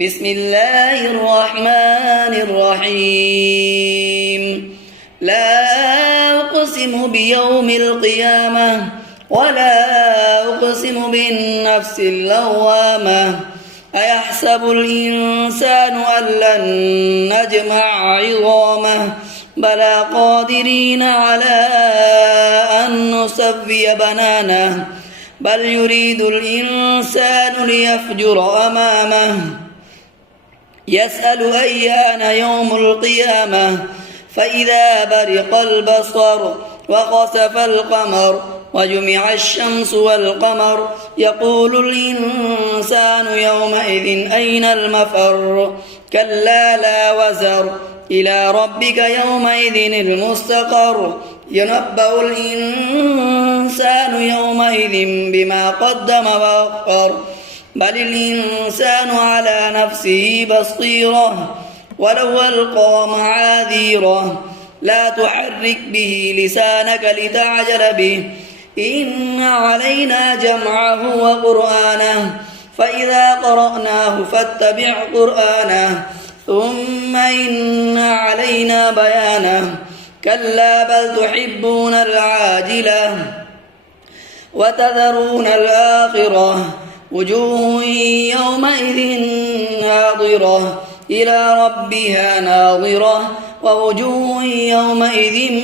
بسم الله الرحمن الرحيم لا أقسم بيوم القيامة ولا أقسم بالنفس اللوامة أيحسب الإنسان أن لن نجمع عظامه بلى قادرين على أن نسوي بنانه بل يريد الإنسان ليفجر أمامه يسأل أيان يوم القيامة فإذا برق البصر وخسف القمر وجمع الشمس والقمر يقول الإنسان يومئذ أين المفر كلا لا وزر إلى ربك يومئذ المستقر ينبأ الإنسان يومئذ بما قدم وأخر بل الإنسان على نفسه بصيرة ولو ألقى معاذيره لا تحرك به لسانك لتعجل به إن علينا جمعه وقرآنه فإذا قرأناه فاتبع قرآنه ثم إن علينا بيانه كلا بل تحبون العاجلة وتذرون الآخرة وجوه يومئذ ناظرة إلى ربها ناظرة ووجوه يومئذ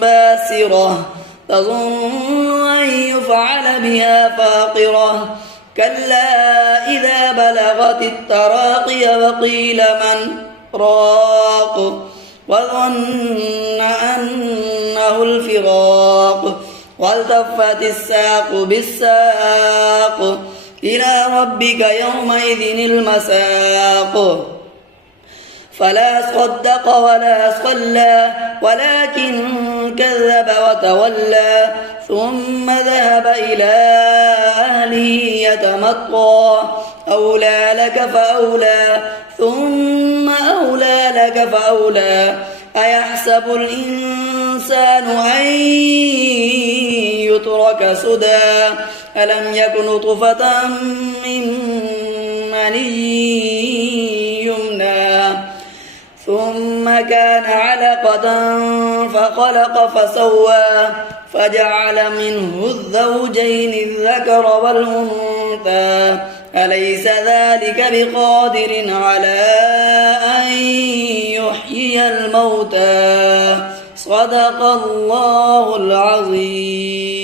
باسرة تظن أن يفعل بها فاقرة كلا إذا بلغت التراقي وقيل من راق وظن أنه الفراق والتفت الساق بالساق إلى ربك يومئذ المساق فلا صدق ولا صلى ولكن كذب وتولى ثم ذهب إلى أهله يتمطى أولى لك فأولى ثم أولى لك فأولى أيحسب الإنسان أن يترك سدى ألم يك نطفة من مني يمنى ثم كان علقة فخلق فسوى فجعل منه الزوجين الذكر والأنثى أليس ذلك بقادر على أن يحيي الموتى صدق الله العظيم.